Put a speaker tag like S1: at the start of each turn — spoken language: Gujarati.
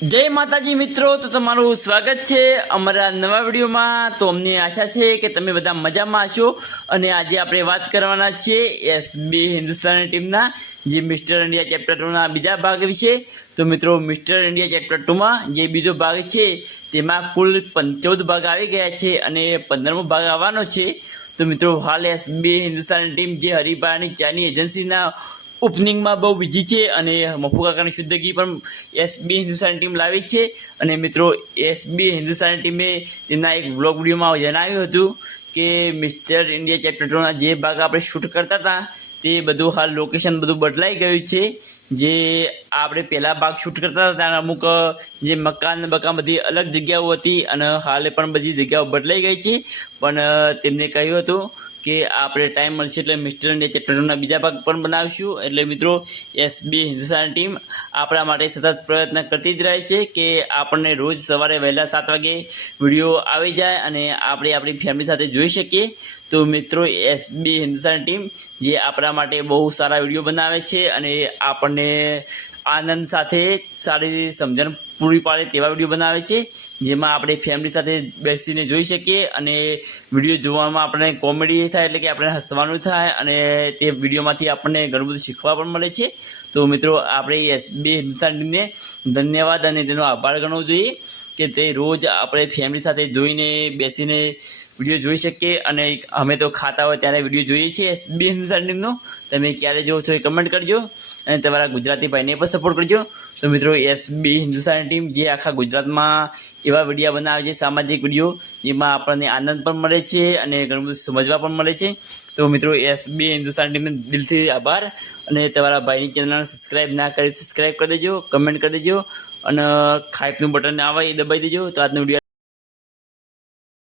S1: જય માતાજી મિત્રો, તો તમારું સ્વાગત છે અમારા નવા વિડીયોમાં. તો અમને આશા છે કે તમે બધા મજામાં હશો. અને આજે આપણે વાત કરવાના છીએ એસબી હિન્દુસ્તાની ટીમના, જે મિસ્ટર ઇન્ડિયા ચેપ્ટર ટુના બીજા ભાગ વિશે. તો મિત્રો, મિસ્ટર ઇન્ડિયા ચેપ્ટર ટુમાં જે બીજો ભાગ છે, તેમાં કુલ પંચોદ ભાગ આવી ગયા છે અને પંદરમો ભાગ આવવાનો છે. તો મિત્રો, હાલ એસબી હિન્દુસ્તાની ટીમ જે હરિભાની ચાની એજન્સીના ઓપનિંગમાં બહુ બીજી છે અને મફુકાકાની શુદ્ધ શુદ્ધગી પણ એસબી હિન્દુસ્તાની ટીમ લાવી છે. અને મિત્રો એસબી હિન્દુસ્તાની ટીમે તેમના એક બ્લોગ વિડીયોમાં જણાવ્યું હતું કે મિસ્ટર ઇન્ડિયા ચેપ્ટર ટુના જે ભાગ આપણે શૂટ કરતા હતા, તે બધું હાલ લોકેશન બધું બદલાઈ ગયું છે. જે આપણે પહેલાં ભાગ શૂટ કરતા હતા અને અમુક જે મકાન બકાન બધી અલગ જગ્યાઓ હતી અને હાલે પણ બધી જગ્યાઓ બદલાઈ ગઈ છે. પણ તેમને કહ્યું હતું કે આપણે ટાઈમ મળશે એટલે મિસ્ટર ઇન્ડિયા ચેપ્ટર ટુના બીજા ભાગ પણ બનાવીશું. એટલે મિત્રો એસબી હિન્દુસ્તાન ટીમ આપણા માટે સતત પ્રયત્ન કરતી જ રહે છે કે આપણને રોજ સવારે વહેલા સાત વાગે વીડિયો આવી જાય અને આપણે આપણી ફેમિલી સાથે જોઈ શકીએ. તો મિત્રો એસબી હિન્દુસ્તાન ટીમ જે આપણા માટે બહુ સારા વીડિયો બનાવે છે અને આપણને આનંદ સાથે સારી સમજણ પૂરી પાડે તેવા વીડિયો બનાવે છે, જેમાં આપણે ફેમિલી સાથે બેસીને જોઈ શકીએ અને વીડિયો જોવામાં આપણને કોમેડી થાય એટલે કે આપણે હસવાનું થાય અને તે વિડીયોમાંથી આપણને ઘણું બધું શીખવા પણ મળે છે. તો મિત્રો, આપણે એસબી હિન્દુસ્તાન ટીમને ધન્યવાદ અને તેનો આભાર ગણવો જોઈએ કે તે રોજ આપણે ફેમિલી સાથે જોઈને બેસીને વીડિયો જોઈ શકીએ અને અમે તો ખાતા હોય ત્યારે વીડિયો જોઈએ છીએ બે હિન્દુસ્તાનીનો તમે ક્યારે જોવો છો એ કમેન્ટ કરજો અને તમારા ગુજરાતી ભાઈને પણ સપોર્ટ કરજો. તો મિત્રો એસ બી હિન્દુસ્તાન ટીમ જે આખા ગુજરાતમાં એવા વિડીયા બનાવે છે, સામાજિક વીડિયો, જેમાં આપણને આનંદ પણ મળે છે અને ઘણું બધું સમજવા પણ મળે છે. તો મિત્રો એસ બી હિન્દુસ્તાન ટીમને દિલથી આભાર અને તમારા ભાઈની ચેનલને સબસ્ક્રાઈબ ના કરી સબસ્ક્રાઈબ કરી દેજો કમેન્ટ કરી દેજો અને ખાઈપનું બટન આવે એ દબાવી દેજો. તો આજનો વીડિયો